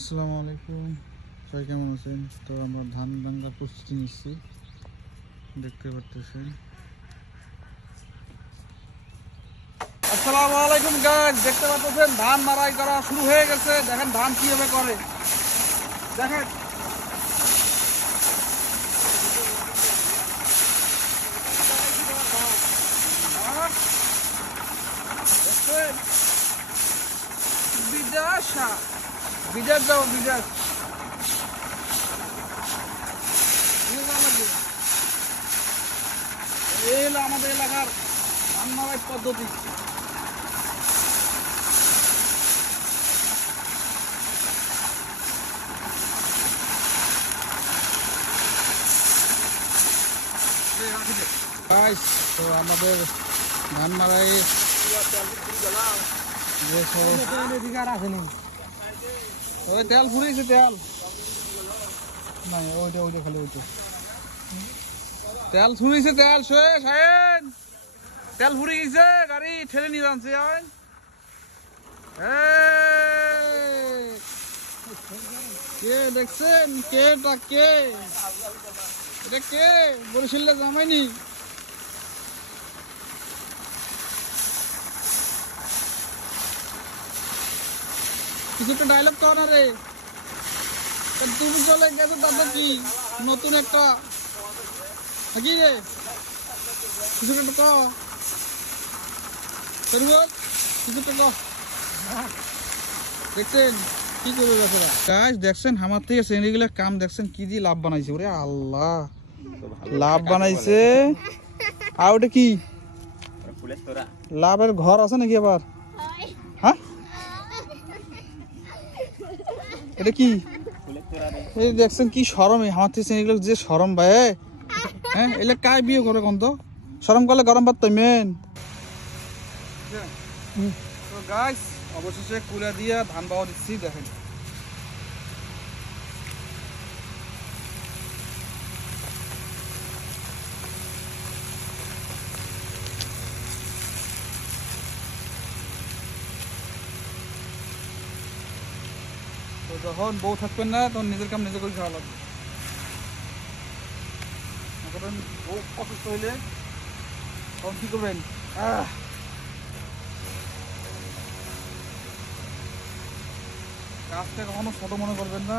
আসসালামু আলাইকুম, সবাই কেমন আছেন? তো আমরা ধান ভাঙ্গার প্রস্তুতি নিচ্ছি, দেখতে পারতেছেন। আসসালামু আলাইকুম গাইস, দেখতে পাচ্ছেন ধান মারাই করা শুরু হয়ে গেছে। দেখেন ধান কিভাবে করে, দেখেন বিদেশ বিদেশ যাবো, বিদেশ এই হলো আমাদের এলাকার ধান মারাই পদ্ধতি। গাইস, তো আমাদের ধান মারাই ওই তেল ফুরিয়েছে, তেল না ওইটা ওইটা খালি ওইটা তেল ফুরিয়েছে, তেল শেষ। তেল ফুরিয়ে গেছে, গাড়ি ঠেলে নিয়ে যাচ্ছে। কে দেখছেন? কে এটা কে? বরিশালে জামাইনি কিছু একটা ডায়লগ কর না রে। তুমি চলে গেছো তাতে কি নতুন একটা কি রে? কিছু একটা ক, কিছু একটা ক। দেখছেন কি করবে বেচারা? গাইস দেখছেন আমার থেকে শ্রেণীগুলো কাম দেখছেন কি দিয়ে লাভ বানাইছে। ওরে আল্লাহ, লাভ বানাইছে। আর ওটা কি লাভের ঘর আছে নাকি আবার? হ্যাঁ এটা কি? এই দেখছেন কি শরম, আমার থেকে শ্রেণীগুলো যে শরম ভাই। হ্যাঁ এলে কায় বিয়ে করে কোন তো শরম করলে গরম ভাত মেন। তো গাইস অবশেষে কুলা দিয়ে ধান পাওয়া দিচ্ছি, দেখেন। তো যখন বউ থাকবেন না তখন নিজের কাম নিজে করে খাওয়া লাগবে। এখন বউ অসুস্থ হইলে তখন কি করবেন? কাজটা কখনো ছোট মনে করবেন না।